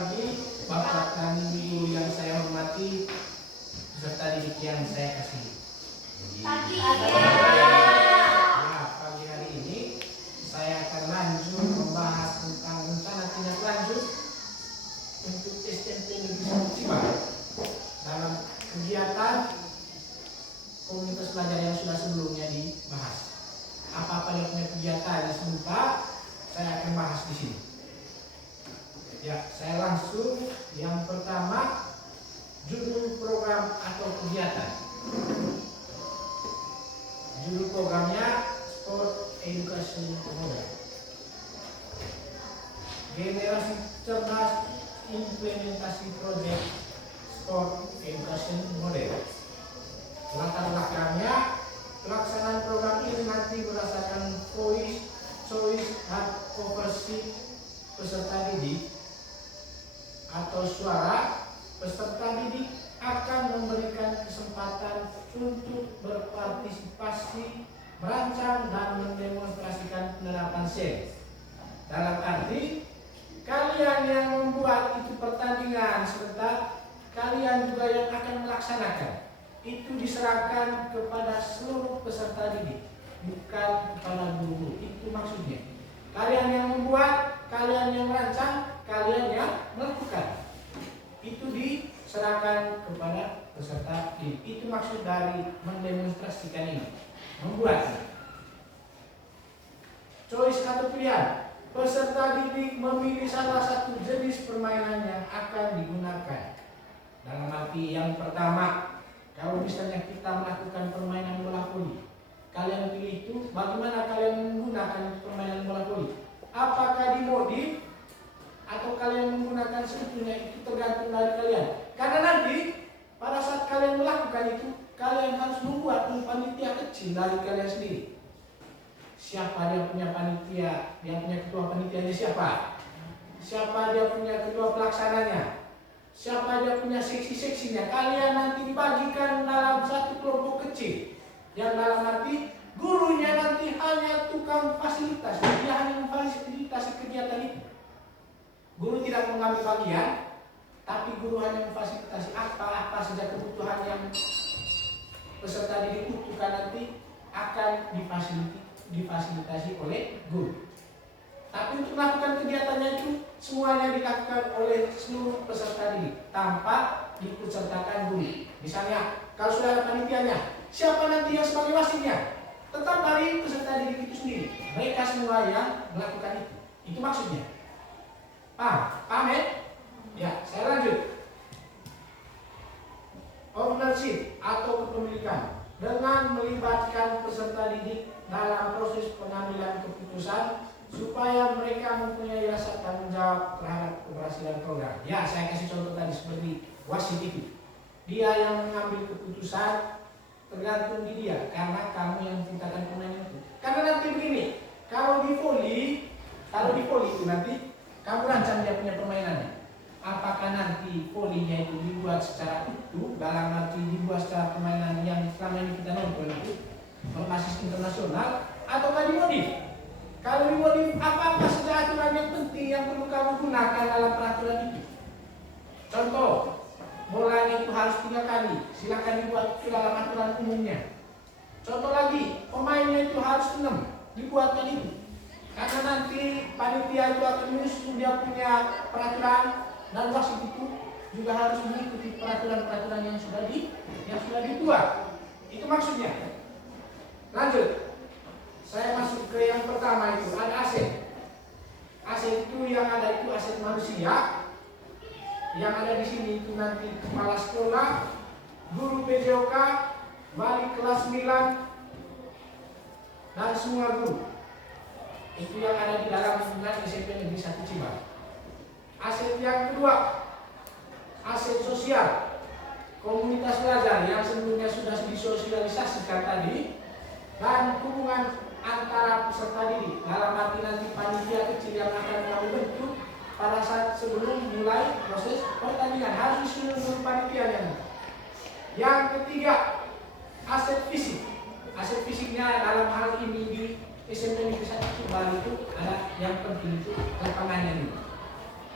pagi Bapak dan Ibu yang saya hormati beserta didik yang saya kasihi. Pagi. Pagi hari ini saya akan lanjut membahas tentang rencana tindak lanjut untuk SMP Negeri 1 Ciba dalam kegiatan komunitas belajar yang sudah sebelumnya dibahas. Apa-apa yang punya kegiatan sebentar saya akan bahas di sini. Ya, saya langsung yang pertama judul program atau kegiatan. Judul programnya Sport Education Model. Generasi cerdas implementasi proyek Sport Education Model. Latar belakangnya pelaksanaan program ini nanti berdasarkan choice advocacy peserta didik atau suara peserta didik akan memberikan kesempatan untuk berpartisipasi, merancang dan mendemonstrasikan penerapan SEN. Dalam arti kalian yang membuat itu pertandingan sebentar, kalian juga yang akan melaksanakan. Itu diserahkan kepada seluruh peserta didik, bukan kepada guru. Itu maksudnya. Kalian yang membuat, kalian yang merancang, kalian yang melakukan. Itu diserahkan kepada peserta didik. Itu maksud dari mendemonstrasikan ini, membuat. Choice atau pilihan. Peserta didik memilih salah satu jenis permainan yang akan digunakan. Dalam arti yang pertama, kalau misalnya kita melakukan permainan bola voli, kalian pilih itu, bagaimana kalian menggunakan permainan bola voli? Apakah dimodif atau kalian menggunakan sebetulnya, itu tergantung dari kalian. Karena nanti pada saat kalian melakukan itu, kalian harus membuat panitia kecil dari kalian sendiri. Siapa dia punya panitia, dia punya ketua panitianya siapa? Siapa dia punya ketua pelaksananya? Siapa dia punya seksi-seksinya? Kalian nanti dibagikan dalam satu kelompok kecil. Yang dalam arti gurunya nanti hanya tukang fasilitas, dia hanya memfasilitasi kegiatan itu. Guru tidak mengambil bagian, tapi guru hanya memfasilitasi apa saja kebutuhan yang peserta didik butuhkan nanti akan difasilitasi oleh guru. Tapi untuk melakukan kegiatannya itu semuanya dilakukan oleh seluruh peserta didik tanpa diikutsertakan guru. Misalnya kalau sudah ada panitianya, siapa nanti yang sebagai wasitnya? Tetap dari peserta didik itu sendiri. Mereka semua yang melakukan itu. Itu maksudnya. Paham ya? Ya, saya lanjut. Ownership atau kepemilikan dengan melibatkan peserta didik dalam proses pengambilan keputusan supaya mereka mempunyai rasa tanggung jawab terhadap keberhasilan program. Ya, saya kasih contoh tadi seperti wasit itu. Dia yang mengambil keputusan tergantung di dia, karena kamu yang menciptakan permainan itu. Karena nanti begini, kalau di voli itu nanti kamu rancang dia punya permainannya. Apakah nanti volinya itu dibuat secara utuh, dalam arti dibuat secara permainan yang selama ini kita nonton itu berbasis internasional, ataukah dimodif? Kalau dimodif, apa saja aturan yang penting yang perlu kamu gunakan dalam peraturan itu? Contoh, bolanya itu harus 3 kali, silakan dibuat itu dalam aturan umumnya. Contoh lagi, pemainnya itu harus 6, dibuatkan itu. Karena nanti panitia itu akan menyusun dia punya peraturan, dan wasit itu juga harus mengikuti peraturan-peraturan yang sudah dibuat. Itu maksudnya. Lanjut. Saya masuk ke yang pertama itu, ada aset. Aset itu yang ada itu aset manusia. Yang ada di sini itu nanti kepala sekolah, guru PJOK, wali kelas 9, dan semua guru. Itu yang ada di dalam lingkungan SMP Negeri 1 Ciba. Aset yang kedua, aset sosial. Komunitas belajar yang sebelumnya sudah disosialisasikan tadi, dan hubungan antara peserta didik. Dalam arti nanti panitia kecil yang akan kamu bentuk pada saat sebelum mulai proses pertandingan harus disusun panitianya. Yang ketiga, aset fisik. Aset fisiknya dalam hal ini di SMP Negeri 1 Ciba itu ada yang penting itu lapangannya ini.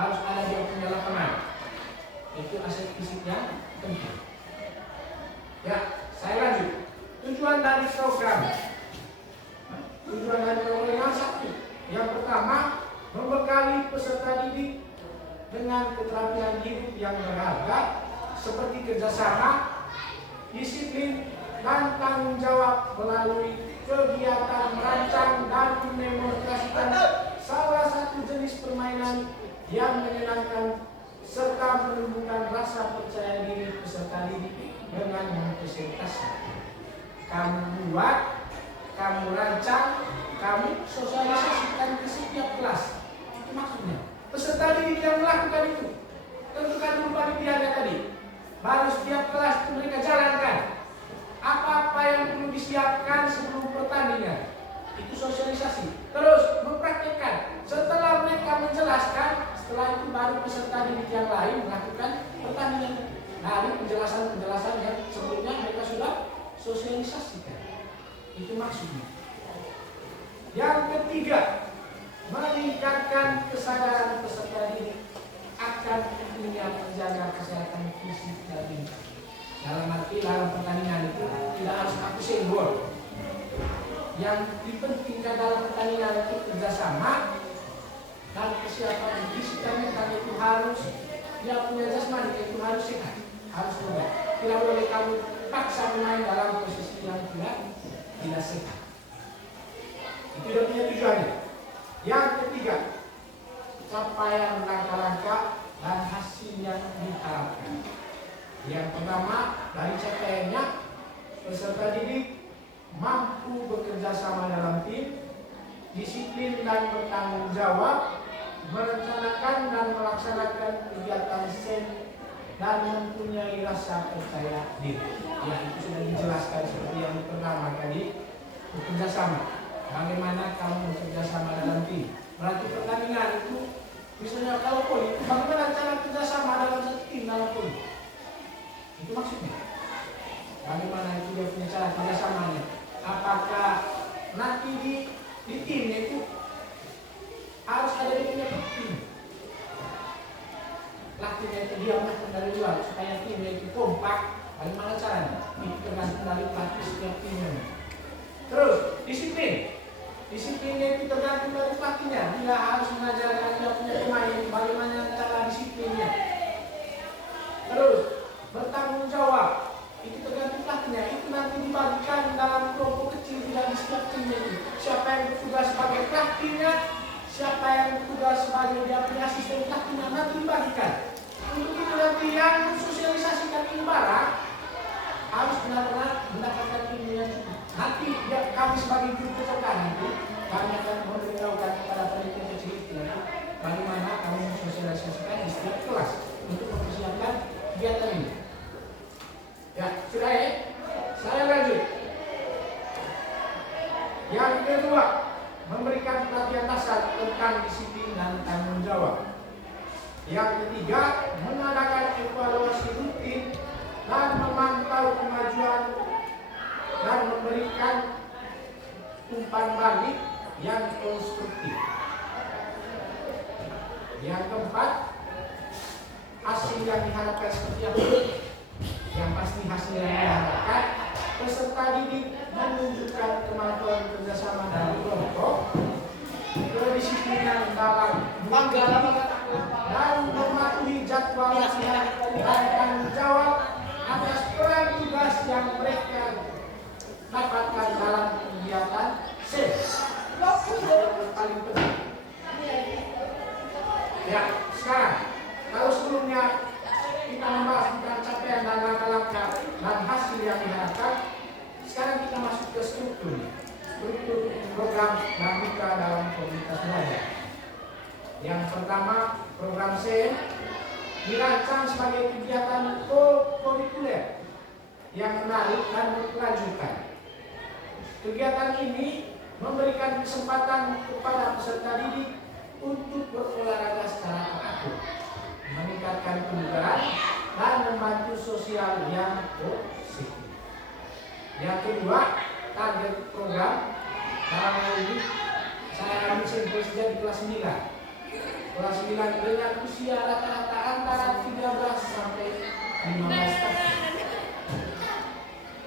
harus ada dia punya lapangan. Itu aset fisik yang penting. Ya, saya lanjut. Tujuan dari program yang satu. Yang pertama, membekali peserta didik dengan keterampilan hidup yang berharga seperti kerjasama, disiplin, dan tanggung jawab melalui kegiatan merancang dan mendemonstrasikan salah satu jenis permainan yang menyenangkan serta menumbuhkan rasa percaya diri peserta didik dengan mempresentasi. Kamu buat, kamu rancang, kamu sosialisasikan ke setiap kelas. Itu maksudnya. Peserta didik yang melakukan itu, tentukan dulu panitianya tadi. Baru setiap kelas itu mereka jalankan apa-apa yang perlu disiapkan sebelum pertandingan. Itu sosialisasi. Terus mempraktikkan. Setelah mereka menjelaskan, setelah itu baru peserta didik yang lain melakukan pertandingan dari penjelasan-penjelasan yang sebelumnya mereka sudah sosialisasikan. Itu maksudnya. Yang ketiga, meningkatkan kesadaran peserta didik akan pentingnya menjaga kesehatan fisik dan mental. Dalam arti dalam pertandingan itu tidak harus aku senggol. Yang dipentingkan dalam pertandingan itu kerjasama dan kesiapan fisik dan mental itu harus dia punya jasmani, itu harus sehat, harus mudah. Tidak boleh kamu paksa bermain dalam posisi yang tidak sehat. Itu dia punya tujuannya. Yang ketiga, capaian langkah-langkah dan hasil yang diharapkan. Yang pertama, dari capaiannya, peserta didik mampu bekerja sama dalam tim, disiplin dan bertanggung jawab, merencanakan dan melaksanakan kegiatan SEM, dan mempunyai rasa percaya diri. Ya, itu sudah dijelaskan seperti yang pertama tadi, bekerja sama. Bagaimana kamu bekerja sama dalam tim? Berarti pertandingan itu, misalnya kalau poli, bagaimana cara kerja sama dalam satu tim dalam poli? Itu maksudnya. Bagaimana itu dia punya cara kerjasamanya? Apakah nanti di timnya itu harus ada dia punya tim? Latihnya itu dia melakukan dari luar supaya timnya itu kompak. Bagaimana caranya? Itu tergantung dari pelatih setiap timnya. Terus disiplin. Disiplinnya itu tergantung dari pelatihnya. Dia harus mengajarkan dia punya pemain bagaimana cara disiplinnya. Terus bertanggung jawab. Itu tergantung pelatihnya. Itu nanti dibagikan dalam kelompok kecil tidak di setiap timnya itu. Siapa yang bertugas sebagai pelatihnya, siapa yang bertugas sebagai dia punya asisten pelatihnya, nanti dibagikan. Untuk itu nanti yang mensosialisasikan ini barang harus benar-benar mendapatkan ilmu yang cukup. Nanti kami sebagai guru kecokan itu kami akan memberitahukan kepada penelitian kecil itu bagaimana kami mensosialisasikan di setiap kelas untuk mempersiapkan kegiatan ini. Ya, sudah ya? Saya lanjut. Yang kedua, memberikan pelatihan dasar tentang disiplin dan tanggung jawab. Yang ketiga, mengadakan evaluasi rutin dan memantau kemajuan dan memberikan umpan balik yang konstruktif. Yang keempat, hasil yang diharapkan seperti apa? Yang pasti hasil yang diharapkan, peserta didik menunjukkan kemampuan kerjasama dari kelompok, kedisiplinan dalam dan mematuhi jadwal latihan dan tanggung jawab atas peran tugas yang mereka dapatkan dalam kegiatan SEM. Yang paling penting. Ya, sekarang kalau sebelumnya kita membahas tentang capaian dan langkah-langkah dan hasil yang diharapkan, sekarang kita masuk ke struktur program dan mitra dalam komunitas belajar. Yang pertama, program SEM dirancang sebagai kegiatan kurikuler yang menarik dan berkelanjutan. Kegiatan ini memberikan kesempatan kepada peserta didik untuk berolahraga secara teratur, meningkatkan kebugaran dan membantu sosial yang positif. Yang kedua, target program dalam hal ini saya ambil sampel saja di kelas 9. Kelas 9 dengan usia rata-rata antara 13 sampai 15 tahun.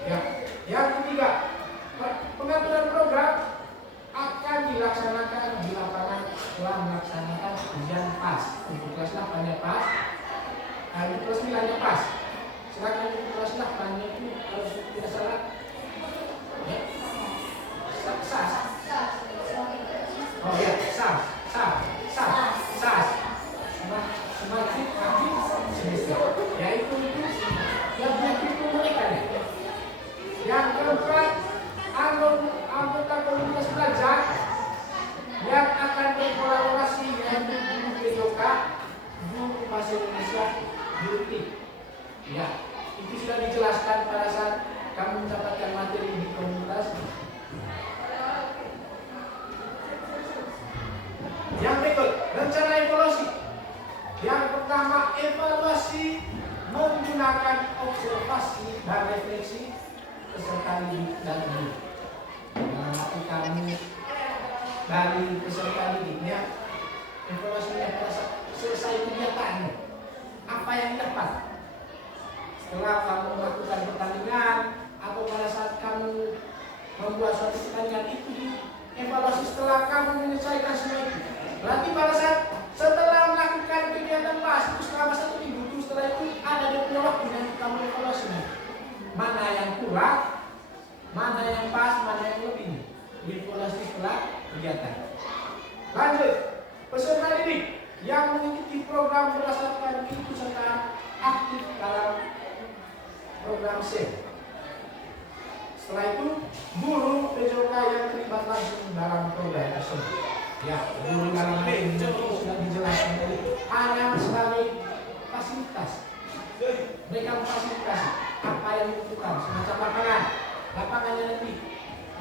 Ya, yang ketiga, pengaturan program akan dilaksanakan di lapangan setelah melaksanakan ujian PAS. Untuk kelas 8 nya PAS, untuk kelas 9 nya PAS. Sedangkan untuk kelas 8 nya itu harus tidak salah ya, SAS. Oh ya, SAS. Semakin aktif semester. Yaitu yang begitu mereka nih. Yang keempat, anggota komunitas belajar yang akan berkolaborasi dengan guru PJK, guru bahasa Indonesia, guru TIK. Ya, itu sudah dijelaskan pada saat kami mendapatkan materi di komunitas. Yang berikut, rencana evaluasi. Yang pertama, evaluasi menggunakan observasi dan refleksi peserta didik dan guru. Nanti kami dari peserta didiknya evaluasinya pada saat selesai kegiatan apa yang dapat setelah kamu melakukan pertandingan atau pada saat kamu membuat suatu pertandingan itu evaluasi setelah kamu menyelesaikan semua itu. Berarti pada saat setelah melakukan kegiatan PAS itu selama 1 minggu itu setelah itu ada dia waktu yang kamu evaluasi. Mana yang kurang, mana yang pas, mana yang lebih. Evaluasi setelah kegiatan. Lanjut, peserta didik yang mengikuti program berdasarkan keikutsertaan aktif dalam program SEM. Setelah itu, guru PJK yang terlibat langsung dalam program tersebut. Ya, guru dalam hal ini sudah dijelaskan tadi. Hanya sebagai fasilitas. Mereka memfasilitasi apa yang dibutuhkan, semacam lapangannya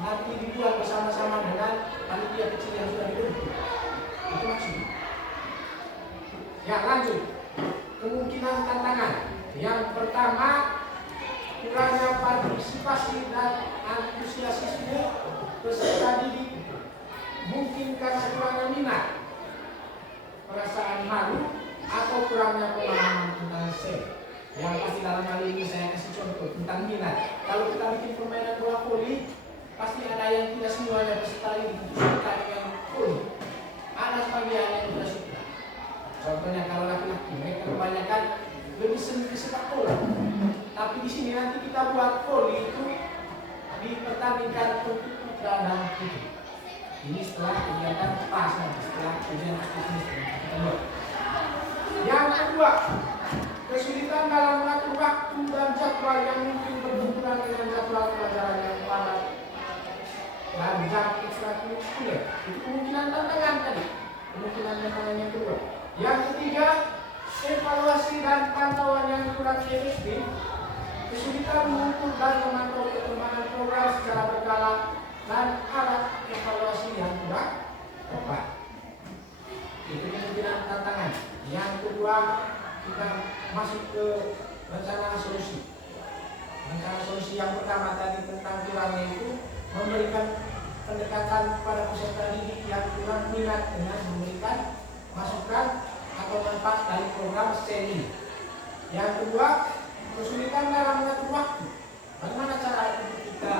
nanti dibuat bersama-sama dengan panitia kecil yang sudah dibentuk. Itu maksudnya. Ya, lanjut. Kemungkinan tantangan. Yang pertama, kurangnya partisipasi dan antusiasme peserta didik, mungkin karena kurangnya minat, perasaan malu, atau kurangnya pemahaman tentang SEM. Yang pasti dalam hal ini saya kasih contoh tentang minat. Kalau kita bikin permainan bola voli, pasti ada yang tidak semuanya peserta didik itu suka dengan voli. Ada sebagian yang tidak suka. Contohnya kalau laki-laki, mereka kebanyakan lebih senang ke sepak bola. Tapi di sini nanti kita buat voli itu dipertandingkan untuk putra dan putri. Ini setelah kegiatan PAS nanti, setelah ujian aktif semester. Yang kedua, kesulitan dalam mengatur waktu dan jadwal yang mungkin berbenturan dengan jadwal pelajaran yang padat dan jam ekstrakurikuler. Itu kemungkinan tantangan tadi. Kemungkinan tantangan yang kedua. Yang ketiga, evaluasi dan pantauan yang kurang efektif. Kesulitan mengukur dan memantau perkembangan program secara berkala dan alat evaluasi yang kurang tepat. Itu kemungkinan tantangan. Yang kedua, kita masuk ke rencana solusi. Rencana solusi yang pertama tadi tentang kurangnya itu memberikan pendekatan kepada peserta didik yang kurang minat dengan memberikan masukan atau manfaat dari program SEM ini. Yang kedua, kesulitan dalam mengatur waktu. Bagaimana cara untuk kita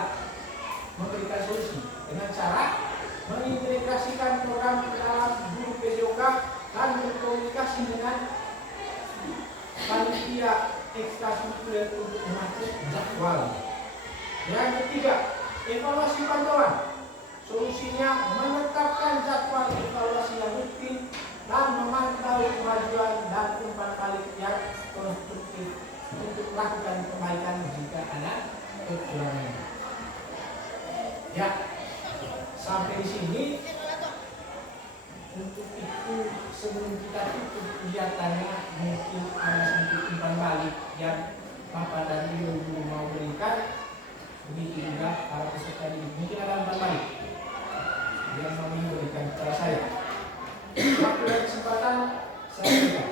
memberikan solusi? Dengan cara mengintegrasikan program ke dalam guru PJK dan berkomunikasi dengan panitia ekstrakurikuler untuk mengatur jadwal. Yang ketiga, evaluasi pantauan. Solusinya menetapkan jadwal evaluasi yang rutin dan memantau kemajuan dan umpan balik yang konstruktif untuk melakukan perbaikan jika ada kekurangan. Ya, sampai di sini. Untuk itu sebelum kita tutup kegiatannya mungkin ada sedikit umpan balik yang Bapak dan Ibu mau berikan. Begitu juga para peserta didik. Mungkin ada umpan balik yang mau diberikan kepada saya. Waktu dan kesempatan saya berikan.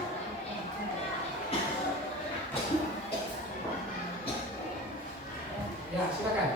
Ya, silakan.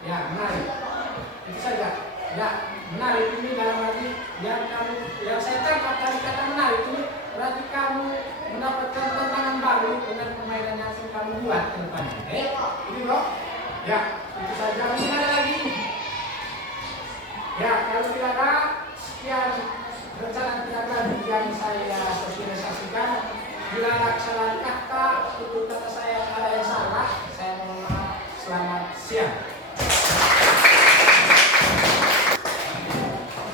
Ya, menarik. Itu saja. Ya, menarik ini dalam arti yang saya tangkap dari kata menarik ini berarti kamu mendapatkan tantangan baru dengan permainan yang akan kamu buat ke depannya. Ini bro. Ya, itu saja. Mungkin ada lagi. Ya, kalau tidak ada, sekian rencana tindak lanjut yang saya sosialisasikan. Bila ada kesalahan kata, tutur kata